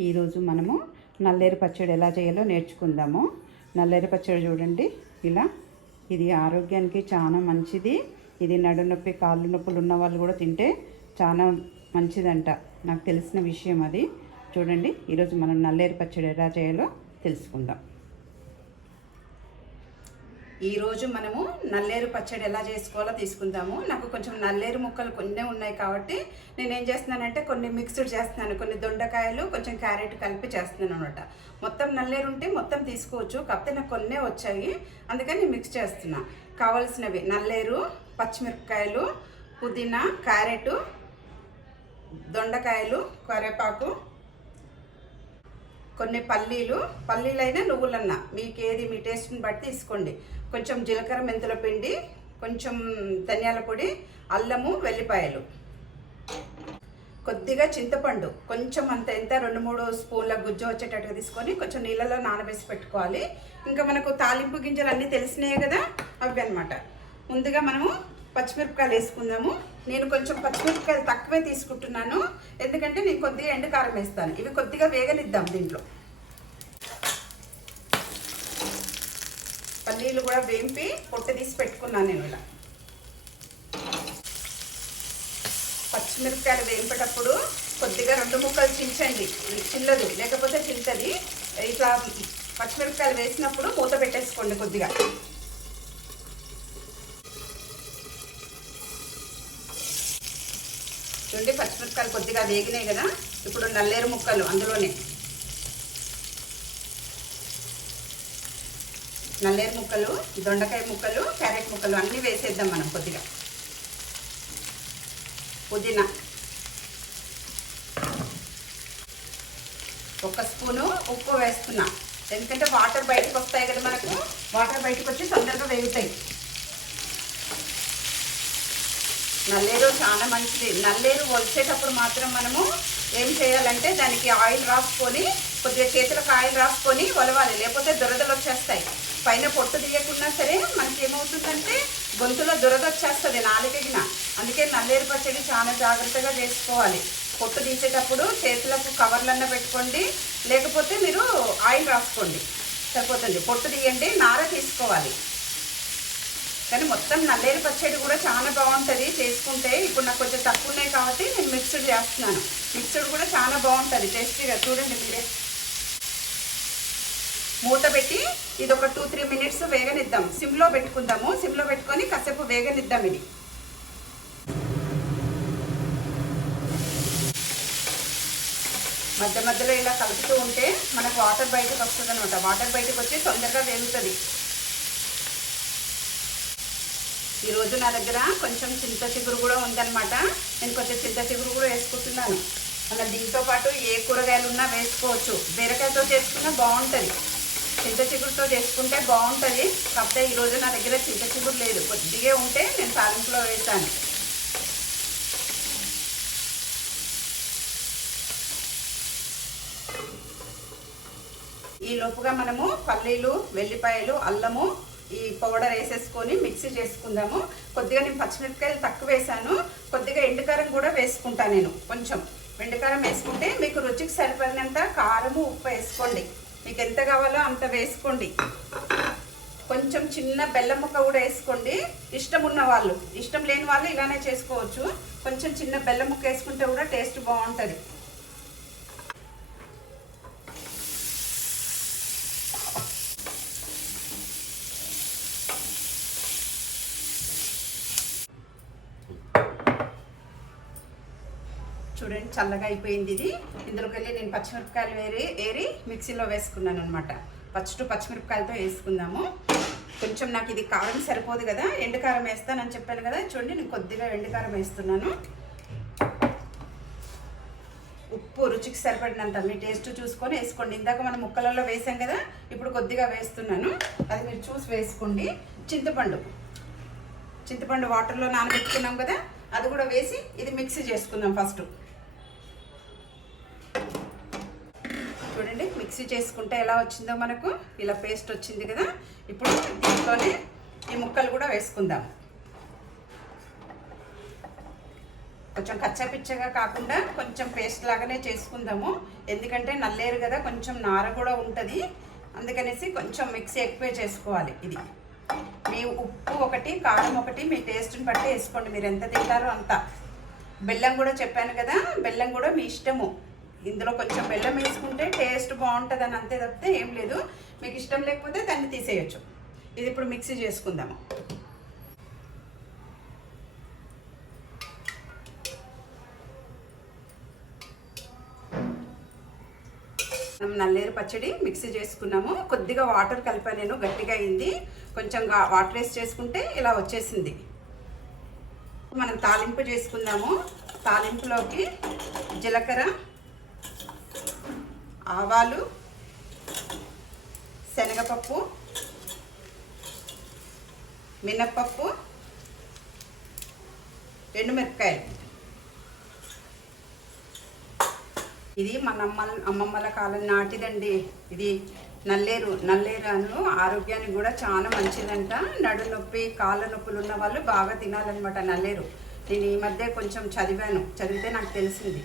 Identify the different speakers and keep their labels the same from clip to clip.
Speaker 1: ఈరోజు మనము నల్లేరు పచ్చడి ఎలా చేయాలో నేర్చుకుందాము. నల్లేరు పచ్చడి చూడండి. ఇలా ఇది ఆరోగ్యానికి చాలా మంచిది. ఇది నడు నొప్పి కాళ్ళు నొప్పులు ఉన్న వాళ్ళు కూడా తింటే చాలా మంచిదంట. నాకు తెలిసిన విషయం అది. చూడండి ఈరోజు మనం నల్లేరు పచ్చడి ఎలా చేయాలో తెలుసుకుందాం. ఈరోజు మనము నల్లేరు పచ్చడి ఎలా చేసుకోవాలో తీసుకుందాము. నాకు కొంచెం నల్లేరు ముక్కలు కొన్ని ఉన్నాయి కాబట్టి నేను ఏం చేస్తున్నానంటే కొన్ని మిక్స్డ్ చేస్తున్నాను. కొన్ని దొండకాయలు కొంచెం క్యారెట్ కలిపి చేస్తున్నాను అనమాట మొత్తం నల్లేరు ఉంటే మొత్తం తీసుకోవచ్చు. కాకపోతే నాకు కొన్నే వచ్చాయి. అందుకని మిక్స్ చేస్తున్నా. కావలసినవి నల్లేరు పచ్చిమిరపకాయలు పుదీనా క్యారెట్ దొండకాయలు కరివేపాకు కొన్ని పల్లీలు. పల్లీలైనా నువ్వులన్నా. మీకు ఏది మీ టేస్ట్ని బట్టి తీసుకోండి. కొంచెం జీలకర్ర మెంతుల పిండి కొంచెం ధనియాల పొడి అల్లము వెల్లిపాయలు. కొద్దిగా చింతపండు కొంచెం అంత ఎంత రెండు మూడు స్పూన్ల గుజ్జు వచ్చేటట్టుగా తీసుకొని కొంచెం నీళ్ళలో నానబేసి పెట్టుకోవాలి. ఇంకా మనకు తాలింపు గింజలు అన్నీ తెలిసినాయి కదా అవి అనమాట ముందుగా మనము పచ్చిమిరపకాయలు వేసుకుందాము. నేను కొంచెం పచ్చిమిరపకాయలు తక్కువే తీసుకుంటున్నాను. ఎందుకంటే నేను కొద్దిగా ఎండుకారం వేస్తాను. ఇవి కొద్దిగా వేగనిద్దాం దీంట్లో. పల్లీలు కూడా వేంపి పొట్టు తీసి పెట్టుకున్నాను నేను ఇలా. పచ్చిమిరపకాయలు వేంపేటప్పుడు కొద్దిగా రెండు ముక్కలు చించండి. చిల్లదు లేకపోతే చింతది. ఇట్లా పచ్చిమిరపకాయలు వేసినప్పుడు మూత పెట్టేసుకోండి కొద్దిగా. చూడండి పచ్చిమిరపకాయలు కొద్దిగా వేగినాయి కదా. ఇప్పుడు నల్లేరు ముక్కలు అందులోనే. నల్లేరు ముక్కలు దొండకాయ ముక్కలు క్యారెట్ ముక్కలు అన్నీ వేసేద్దాం మనం కొద్దిగా. పుదీనా. ఒక స్పూను ఉప్పు వేస్తున్నా. ఎందుకంటే వాటర్ బయటకు వస్తాయి కదా మనకు. వాటర్ బయటకు వచ్చి తొందరగా వేగుతాయి. నల్లేరు చాలా మంచిది. నల్లేరు వలిచేటప్పుడు మాత్రం మనము ఏం చేయాలంటే దానికి ఆయిల్ రాసుకొని కొద్దిగా చేతులకు ఆయిల్ రాసుకొని వలవాలి లేకపోతే దురదలు వచ్చేస్తాయి. పైన పొట్టు తీయకున్నా సరే మనకి ఏమవుతుందంటే గొంతులో దురద వచ్చేస్తుంది నాలుగగిన అందుకే నల్లేరు పచ్చడి చాలా జాగ్రత్తగా చేసుకోవాలి. పొట్టు తీసేటప్పుడు చేతులకు కవర్లన్న పెట్టుకోండి. లేకపోతే మీరు ఆయిల్ రాసుకోండి. సరిపోతుంది. పొట్టు తీయండి నార తీసుకోవాలి. కానీ మొత్తం నల్లేరు పచ్చడి కూడా చాలా బాగుంటుంది. చేసుకుంటే ఇప్పుడు నాకు కొంచెం తక్కువ ఉన్నాయి కాబట్టి నేను మిక్స్డ్ చేస్తున్నాను. మిక్స్డ్ కూడా చాలా బాగుంటుంది. టేస్టీగా. చూడండి మీరే. మూత పెట్టి ఇది ఒక టూ త్రీ మినిట్స్ వేగనిద్దాం సిమ్లో పెట్టుకుందాము. సిమ్లో పెట్టుకొని కాసేపు వేగనిద్దాం ఇది. మధ్య మధ్యలో ఇలా కలుపుతూ ఉంటే మనకు వాటర్ బయటకు వస్తుంది అనమాట వాటర్ బయటకు వచ్చి తొందరగా వేగుతుంది. ఈరోజు నా దగ్గర కొంచెం చింత చిగురు కూడా ఉందన్నమాట. నేను కొంచెం చింత చిగురు కూడా వేసుకుంటున్నాను. మన దీంతో పాటు ఏ కూరగాయలు ఉన్నా వేసుకోవచ్చు. బీరకాయతో చేసుకున్నా బాగుంటుంది. చింత చిగురుతో చేసుకుంటే బాగుంటుంది. కాకపోతే ఈరోజు నా దగ్గర చింత చిగురు లేదు. కొద్దిగా ఉంటే నేను తాలింపులో వేసాను. ఈ లోపుగా మనము పల్లీలు వెల్లిపాయలు అల్లము ఈ పౌడర్ వేసేసుకొని మిక్సీ చేసుకుందాము. కొద్దిగా నేను పచ్చిమిరపకాయలు తక్కువ వేసాను. కొద్దిగా ఎండుకారం కూడా వేసుకుంటాను నేను కొంచెం. ఎండుకారం వేసుకుంటే మీకు రుచికి సరిపడినంత కారము ఉప్పు వేసుకోండి. మీకు ఎంత కావాలో అంత వేసుకోండి. కొంచెం చిన్న బెల్లం ముక్క కూడా వేసుకోండి. ఇష్టం ఉన్న వాళ్ళు ఇష్టం లేని వాళ్ళు ఇలానే చేసుకోవచ్చు. కొంచెం చిన్న బెల్లం ముక్క వేసుకుంటే కూడా టేస్ట్ బాగుంటుంది చూడండి చల్లగా అయిపోయింది ఇది. ఇందులోకి వెళ్ళి నేను పచ్చిమిరపకాయలు వేరి ఏరి మిక్సీలో వేసుకున్నాను అనమాట ఫస్ట్ పచ్చిమిరపకాయలతో వేసుకుందాము. కొంచెం నాకు ఇది కారం సరిపోదు కదా ఎండుకారం వేస్తానని చెప్పాను కదా చూడండి నేను కొద్దిగా ఎండుకారం వేస్తున్నాను. ఉప్పు రుచికి సరిపడినంత మీ టేస్ట్ చూసుకొని వేసుకోండి. ఇందాక మనం ముక్కలలో వేసాం కదా ఇప్పుడు కొద్దిగా వేస్తున్నాను. అది మీరు చూసి వేసుకోండి. చింతపండు. చింతపండు వాటర్లో నానబెట్టుకున్నాం కదా అది కూడా వేసి ఇది మిక్సీ చేసుకుందాం ఫస్ట్. చూడండి మిక్సీ చేసుకుంటే ఎలా వచ్చిందో మనకు. ఇలా పేస్ట్ వచ్చింది కదా ఇప్పుడు దీంట్లోనే ఈ ముక్కలు కూడా వేసుకుందాం. కొంచెం కచ్చపిచ్చగా కాకుండా కొంచెం పేస్ట్ లాగానే చేసుకుందాము. ఎందుకంటే నల్లేరు కదా కొంచెం నార కూడా ఉంటుంది. అందుకనేసి కొంచెం మిక్సీ ఎక్కువే చేసుకోవాలి ఇది. మీ ఉప్పు ఒకటి కారం ఒకటి మీ టేస్ట్ని బట్టి వేసుకోండి. మీరు ఎంత తింటారో అంత. బెల్లం కూడా చెప్పాను కదా బెల్లం కూడా మీ ఇష్టము. ఇందులో కొంచెం బెల్లం వేసుకుంటే టేస్ట్ బాగుంటుంది అని అంతే తప్పితే ఏం లేదు. మీకు ఇష్టం లేకపోతే దాన్ని తీసేయచ్చు. ఇది ఇప్పుడు మిక్సీ చేసుకుందాము. మనం నల్లేరు పచ్చడి మిక్సీ చేసుకున్నాము. కొద్దిగా వాటర్ కలిపాను నేను గట్టిగా అయింది. కొంచెం వాటర్ వేసి చేసుకుంటే ఇలా వచ్చేసింది. మనం తాలింపు చేసుకుందాము. తాలింపులోకి జీలకర్ర ఆవాలు శనగపప్పు మినప్పప్పు ఎండుమిరపకాయలు ఇది మన అమ్మ అమ్మమ్మల కాలం నాటిదండి. ఇది నల్లేరు నల్లేరు అను ఆరోగ్యానికి కూడా చాలా మంచిదంట. నడు నొప్పి కాళ్ళ నొప్పులు ఉన్న వాళ్ళు బాగా తినాలన్నమాట నల్లేరు. నేను ఈ మధ్య కొంచెం చదివాను. చదివితే నాకు తెలిసింది.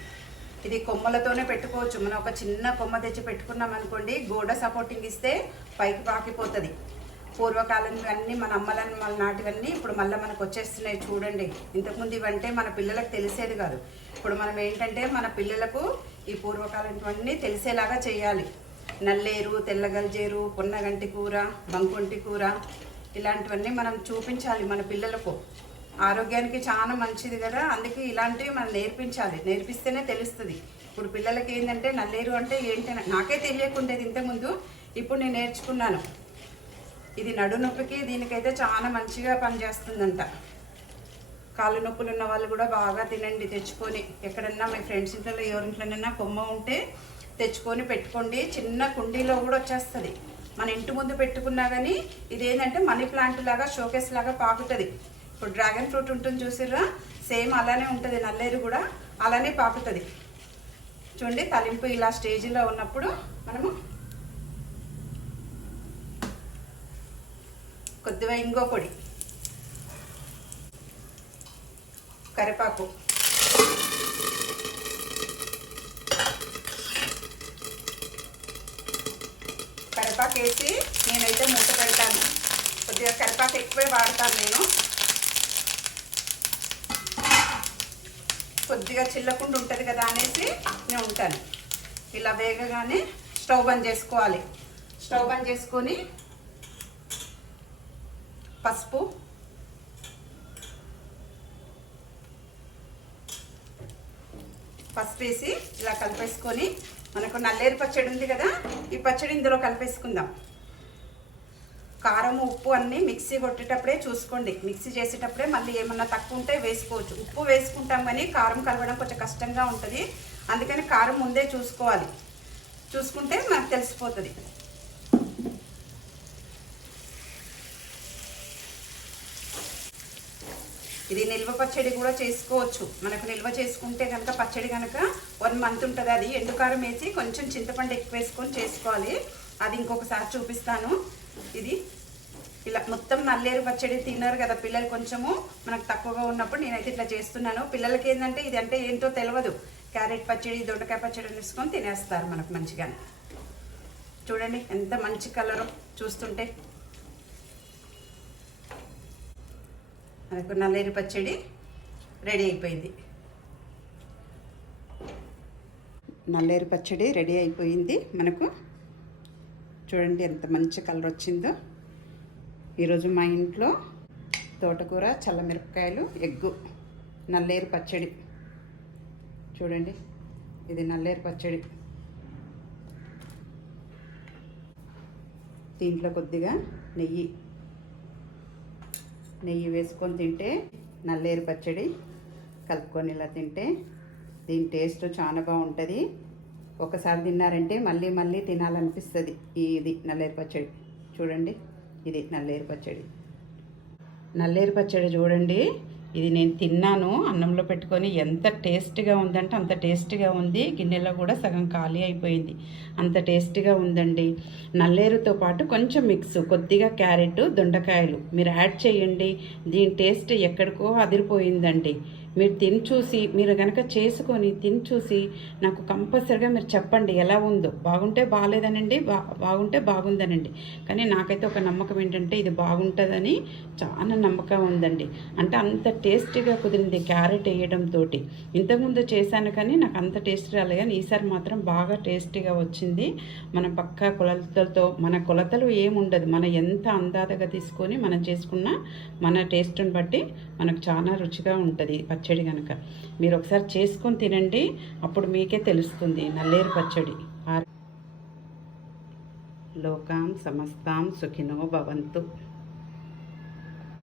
Speaker 1: ఇది కొమ్మలతోనే పెట్టుకోవచ్చు. మనం ఒక చిన్న కొమ్మ తెచ్చి పెట్టుకున్నాం అనుకోండి గోడ సపోర్టింగ్ ఇస్తే పైకి పాకిపోతుంది. పూర్వకాలం అన్నీ మన అమ్మలని మన నాటివన్నీ ఇప్పుడు మళ్ళీ మనకు వచ్చేస్తున్నాయి చూడండి. ఇంతకుముందు ఇవంటే మన పిల్లలకు తెలిసేది కాదు. ఇప్పుడు మనం ఏంటంటే మన పిల్లలకు ఈ పూర్వకాలంవన్నీ తెలిసేలాగా చేయాలి. నల్లేరు తెల్లగల్జేరు పొన్నగంటి కూర బంకొంటి కూర ఇలాంటివన్నీ మనం చూపించాలి మన పిల్లలకు. ఆరోగ్యానికి చాలా మంచిది కదా. అందుకే ఇలాంటివి మనం నేర్పించాలి. నేర్పిస్తేనే తెలుస్తుంది. ఇప్పుడు పిల్లలకి ఏంటంటే నల్లేరు అంటే ఏంటని నాకే తెలియకుండేది ఇంతకుముందు ఇప్పుడు నేను నేర్చుకున్నాను. ఇది నడు నొప్పికి దీనికైతే చాలా మంచిగా పనిచేస్తుందంట. కాళ్ళు నొప్పులు ఉన్న వాళ్ళు కూడా బాగా తినండి తెచ్చుకొని. ఎక్కడన్నా మీ ఫ్రెండ్స్ ఇంట్లో ఎవరింట్లోనైనా కొమ్మ ఉంటే తెచ్చుకొని పెట్టుకోండి. చిన్న కుండీలో కూడా వచ్చేస్తుంది. మన ఇంటి ముందు పెట్టుకున్నా కానీ ఇదేంటంటే మనీ ప్లాంట్ లాగా షోకేస్ లాగా పాకుతుంది. ఇప్పుడు డ్రాగన్ ఫ్రూట్ ఉంటుంది చూసిర్రా? సేమ్ అలానే ఉంటుంది నల్లేరు కూడా అలానే పాకుతుంది. చూడండి తలింపు ఇలా స్టేజ్లో ఉన్నప్పుడు మనము కొద్దిగా ఇంగో పొడి కరివేపాకు. కరివేపాకు వేసి నేనైతే మూత పెడతాను. కొద్దిగా కరివేపాకు ఎక్కువే వాడతాను నేను. కొద్దిగా చిల్లకుండా ఉంటుంది కదా అనేసి నేను ఉంటాను. ఇలా వేగగానే స్టవ్ బంద్ చేసుకోవాలి. స్టవ్ బంద్ చేసుకొని పసుపు పసుపు వేసి ఇలా కలిపేసుకొని మనకు నల్లేరు పచ్చడి ఉంది కదా ఈ పచ్చడి ఇందులో కలిపేసుకుందాం. కారం ఉప్పు అన్నీ మిక్సీ కొట్టేటప్పుడే చూసుకోండి. మిక్సీ చేసేటప్పుడే మళ్ళీ ఏమన్నా తక్కువ ఉంటే వేసుకోవచ్చు. ఉప్పు వేసుకుంటాం కానీ కారం కలవడం కొంచెం కష్టంగా ఉంటుంది. అందుకని కారం ముందే చూసుకోవాలి. చూసుకుంటే మనకు తెలిసిపోతుంది. ఇది నిల్వ పచ్చడి కూడా చేసుకోవచ్చు. మనకు నిల్వ చేసుకుంటే కనుక పచ్చడి కనుక వన్ మంత్ ఉంటుంది అది. ఎండుకారం వేసి కొంచెం చింతపండు ఎక్కువ వేసుకొని చేసుకోవాలి. అది ఇంకొకసారి చూపిస్తాను. ఇది ఇలా మొత్తం నల్లేరు పచ్చడి తిన్నారు కదా పిల్లలు కొంచెము మనకు తక్కువగా ఉన్నప్పుడు నేనైతే ఇట్లా చేస్తున్నాను. పిల్లలకి ఏంటంటే ఇది అంటే ఏంటో తెలియదు క్యారెట్ పచ్చడి దొండకాయ పచ్చడి వేసుకొని తినేస్తారు మనకు మంచిగా. చూడండి ఎంత మంచి కలరు చూస్తుంటే. మనకు నల్లేరు పచ్చడి రెడీ అయిపోయింది. నల్లేరు పచ్చడి రెడీ అయిపోయింది మనకు. చూడండి ఎంత మంచి కలర్ వచ్చిందో. ఈరోజు మా ఇంట్లో తోటకూర చల్లమిరపకాయలు ఎగ్గు నల్లేరు పచ్చడి. చూడండి ఇది నల్లేరు పచ్చడి. దీంట్లో కొద్దిగా నెయ్యి. నెయ్యి వేసుకొని తింటే నల్లేరు పచ్చడి కలుపుకొని ఇలా తింటే దీని టేస్ట్ చాలా బాగుంటుంది. ఒకసారి తిన్నారంటే మళ్ళీ మళ్ళీ తినాలనిపిస్తుంది ఇది నల్లేరు పచ్చడి. చూడండి ఇది నల్లేరు పచ్చడి. నల్లేరు పచ్చడి చూడండి ఇది నేను తిన్నాను. అన్నంలో పెట్టుకొని ఎంత టేస్ట్గా ఉందంటే అంత టేస్ట్గా ఉంది. గిన్నెలో కూడా సగం ఖాళీ అయిపోయింది. అంత టేస్ట్గా ఉందండి. నల్లేరుతో పాటు కొంచెం మిక్స్ కొద్దిగా క్యారెట్ దొండకాయలు. మీరు యాడ్ చేయండి. దీని టేస్ట్ ఎక్కడికో అదిరిపోయిందండి.
Speaker 2: మీరు తిని చూసి మీరు కనుక చేసుకొని తిని చూసి నాకు కంపల్సరిగా మీరు చెప్పండి ఎలా ఉందో. బాగుంటే బాగాలేదనండి బా బాగుంటే బాగుందనండి. కానీ నాకైతే ఒక నమ్మకం ఏంటంటే ఇది బాగుంటుందని చాలా నమ్మకం ఉందండి. అంటే అంత టేస్టీగా కుదిరింది క్యారెట్ వేయడంతో ఇంతకుముందు చేశాను కానీ నాకు అంత టేస్ట్ రాలేదు. కానీ ఈసారి మాత్రం బాగా టేస్టీగా వచ్చింది. మన పక్క కొలతలతో మన కొలతలు ఏముండదు. మన ఎంత అందాదగా తీసుకొని మనం చేసుకున్న మన టేస్ట్ని బట్టి మనకు చాలా రుచిగా ఉంటుంది. పచ్చి పచ్చడి కనుక మీరు ఒకసారి చేసుకొని తినండి అప్పుడు మీకే తెలుస్తుంది నల్లేరు పచ్చడి. లోకాం సమస్తాం సుఖినో భవంతు.